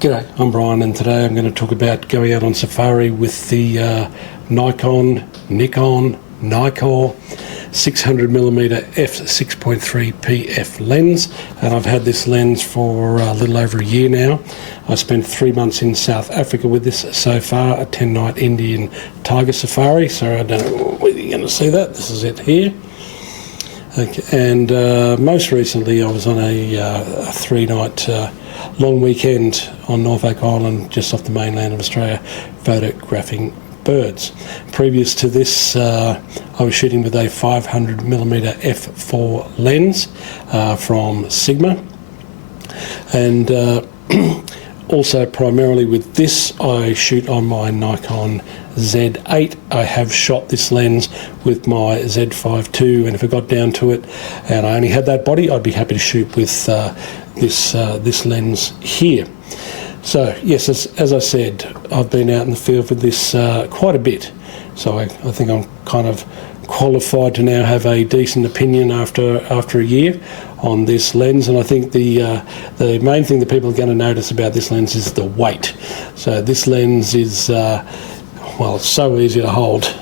G'day, I'm Brian, and today I'm going to talk about going out on safari with the Nikon 600mm F6.3 PF lens, and I've had this lens for a little over a year now. I spent 3 months in South Africa with this so far, a 10-night Indian tiger safari. So I don't know whether you're going to see that. This is it here. Okay. And most recently I was on a 3-night long weekend on Norfolk Island, just off the mainland of Australia, photographing birds. Previous to this, I was shooting with a 500mm f4 lens from Sigma, and also primarily with this I shoot on my Nikon Z8. I have shot this lens with my Z5.2, and if it got down to it and I only had that body, I'd be happy to shoot with this lens here. So yes, as I said, I've been out in the field with this quite a bit, so I think I'm kind of qualified to now have a decent opinion after a year on this lens. And I think the main thing that people are going to notice about this lens is the weight. So this lens is well, it's so easy to hold,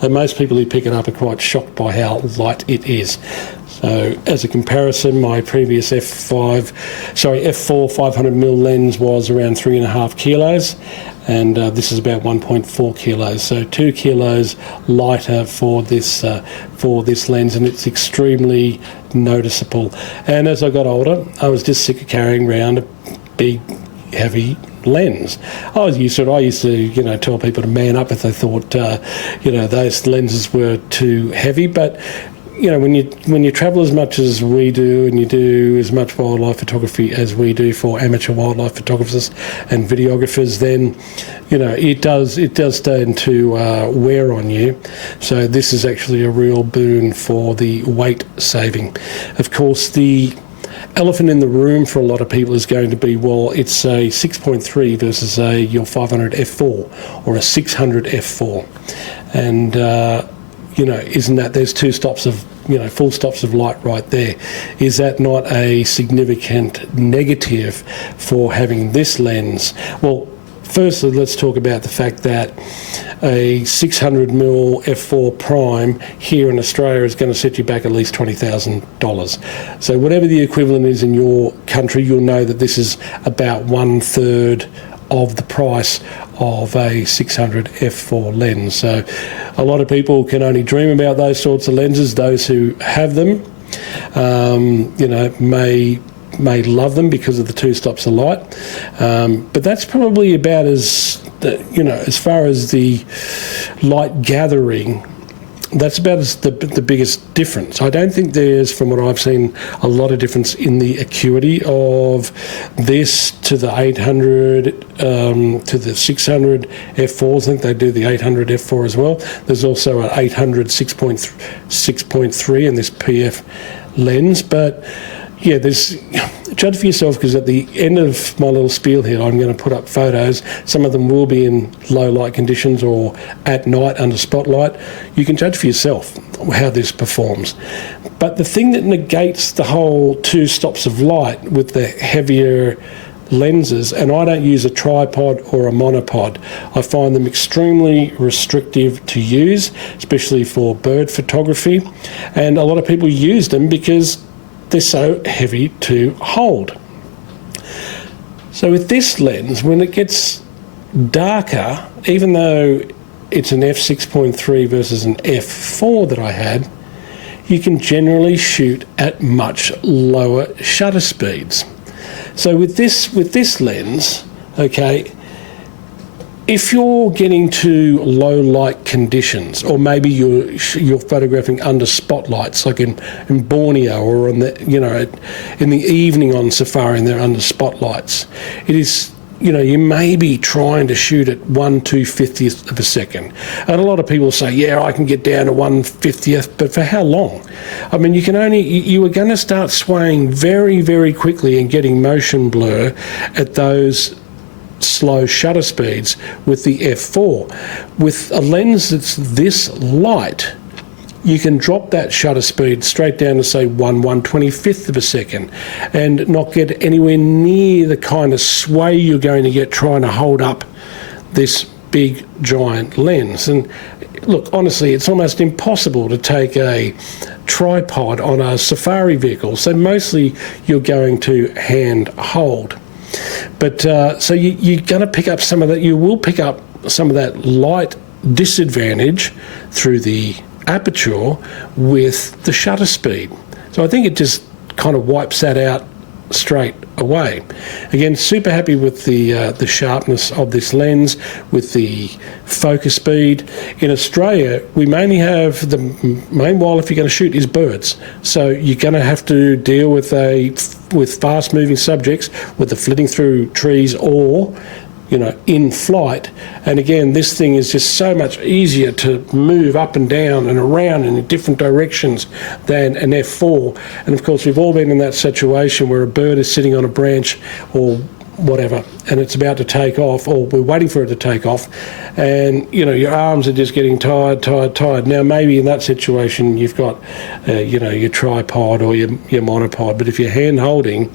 and most people who pick it up are quite shocked by how light it is. So as a comparison, my previous F4 500mm lens was around 3.5 kilos, and this is about 1.4 kilos. So 2 kilos lighter for this lens, and it's extremely noticeable. And as I got older, I was just sick of carrying around a big, heavy lens. I used to tell people to man up if they thought those lenses were too heavy. But when you travel as much as we do, and you do as much wildlife photography as we do for amateur wildlife photographers and videographers, then it does tend to wear on you. So this is actually a real boon for the weight saving. Of course, the elephant in the room for a lot of people is going to be, well, it's a 6.3 versus your 500 f4 or a 600 f4, and isn't that there's two stops of full stops of light right there? Is that not a significant negative for having this lens? Well, firstly, let's talk about the fact that a 600mm f4 prime here in Australia is going to set you back at least $20,000. So whatever the equivalent is in your country, you'll know that this is about 1/3 of the price of a 600 f4 lens. So a lot of people can only dream about those sorts of lenses. Those who have them, may love them because of the two stops of light, but that's probably about as far as the light gathering, that's about the biggest difference. I don't think there's, from what I've seen, a lot of difference in the acuity of this to the 800 to the 600 f4s. I think they do the 800 f4 as well. There's also an 800 6.3 in this PF lens, but yeah, judge for yourself, because at the end of my little spiel here, I'm going to put up photos. Some of them will be in low light conditions or at night under spotlight. You can judge for yourself how this performs. But the thing that negates the whole two stops of light with the heavier lenses, and I don't use a tripod or a monopod, I find them extremely restrictive to use, especially for bird photography. And a lot of people use them because they're so heavy to hold. So with this lens, when it gets darker, even though it's an f6.3 versus an f4 that I had, you can generally shoot at much lower shutter speeds. So with this lens, okay, if you're getting to low light conditions, or maybe you're photographing under spotlights, like in Borneo, or in the in the evening on safari, and they're under spotlights, it is, you may be trying to shoot at 1/250th of a second. And a lot of people say, yeah, I can get down to 1/50th, but for how long? I mean, you are going to start swaying very, very quickly and getting motion blur at those slow shutter speeds with the f4. With a lens that's this light, you can drop that shutter speed straight down to say 1/125th of a second and not get anywhere near the kind of sway you're going to get trying to hold up this big giant lens. And look, honestly, it's almost impossible to take a tripod on a safari vehicle, so mostly you're going to hand hold. But so you're going to pick up some of that, you will pick up some of that light disadvantage through the aperture with the shutter speed. So I think it just kind of wipes that out straight away. Again, super happy with the sharpness of this lens, with the focus speed. In Australia, we mainly have the main wildlife you're going to shoot is birds. So you're going to have to deal with fast moving subjects, whether flitting through trees or in flight. And again, this thing is just so much easier to move up and down and around in different directions than an F4. And of course, we've all been in that situation where a bird is sitting on a branch or whatever, and it's about to take off, or we're waiting for it to take off, and your arms are just getting tired. Now maybe in that situation you've got your tripod or your monopod, but if you're hand holding,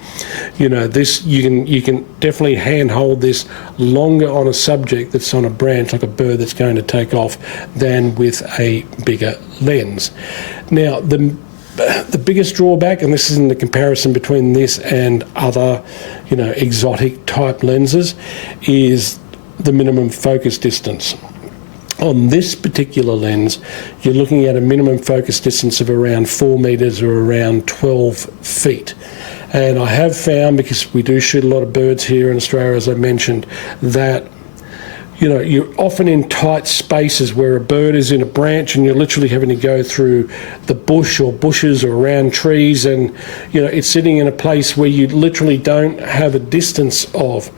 this you can definitely hand hold this longer on a subject that's on a branch, like a bird that's going to take off, than with a bigger lens. Now the biggest drawback, and this is in the comparison between this and other exotic type lenses, is the minimum focus distance. On this particular lens, you're looking at a minimum focus distance of around 4 meters or around 12 feet. And I have found, because we do shoot a lot of birds here in Australia, as I mentioned, that you're often in tight spaces where a bird is in a branch and you're literally having to go through the bush or bushes or around trees, and it's sitting in a place where you literally don't have a distance of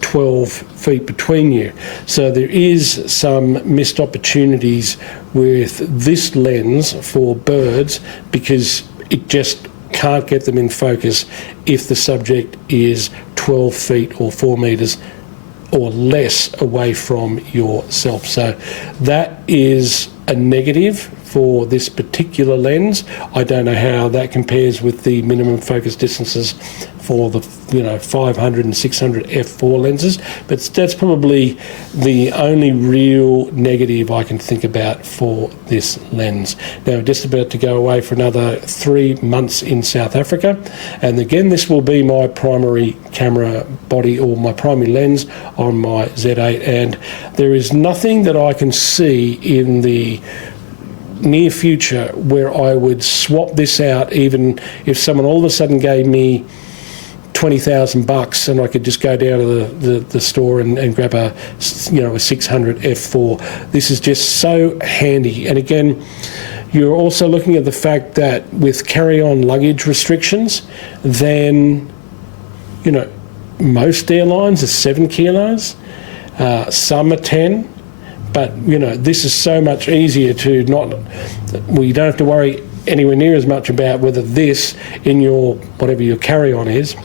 12 feet between you. So there is some missed opportunities with this lens for birds, because it just can't get them in focus if the subject is 12 feet or 4 meters or less away from yourself. So that is a negative for this particular lens. I don't know how that compares with the minimum focus distances for the 500 and 600 f4 lenses, but that's probably the only real negative I can think about for this lens. Now, I'm just about to go away for another 3 months in South Africa, and again, this will be my primary camera body, or my primary lens on my Z8, and there is nothing that I can see in the near future where I would swap this out, even if someone all of a sudden gave me $20,000 and I could just go down to the store and grab a 600 f4. This is just so handy. And again, you're also looking at the fact that with carry-on luggage restrictions, then most airlines are 7 kilos, some are 10. But, this is so much easier to you don't have to worry anywhere near as much about whether this in your, whatever your carry-on is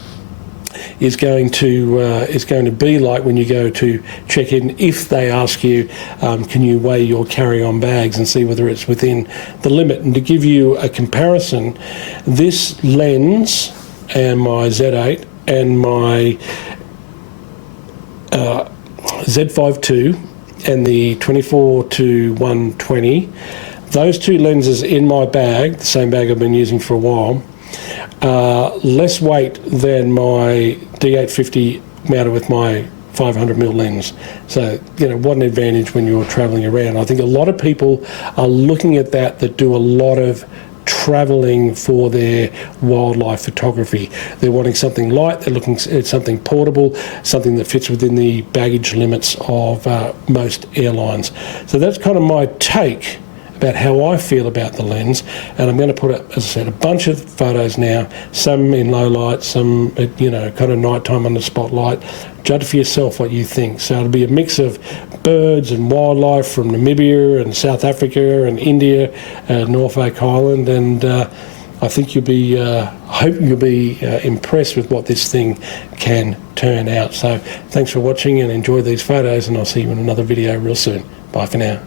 going to be like when you go to check in, if they ask you, can you weigh your carry-on bags and see whether it's within the limit. And to give you a comparison, this lens and my Z8 and my Z5.2 and the 24-120, those two lenses in my bag, the same bag I've been using for a while, less weight than my D850 mounted with my 500mm lens. So, what an advantage when you're traveling around. I think a lot of people are looking at that do a lot of traveling for their wildlife photography. They're wanting something light, they're looking at something portable, something that fits within the baggage limits of most airlines. So that's kind of my take about how I feel about the lens, and I'm going to put, as I said, a bunch of photos now, some in low light, some at, kind of nighttime under spotlight. Judge for yourself what you think. So it'll be a mix of birds and wildlife from Namibia and South Africa and India, Norfolk Island, and I think you'll be, hope you'll be impressed with what this thing can turn out. So thanks for watching and enjoy these photos, and I'll see you in another video real soon. Bye for now.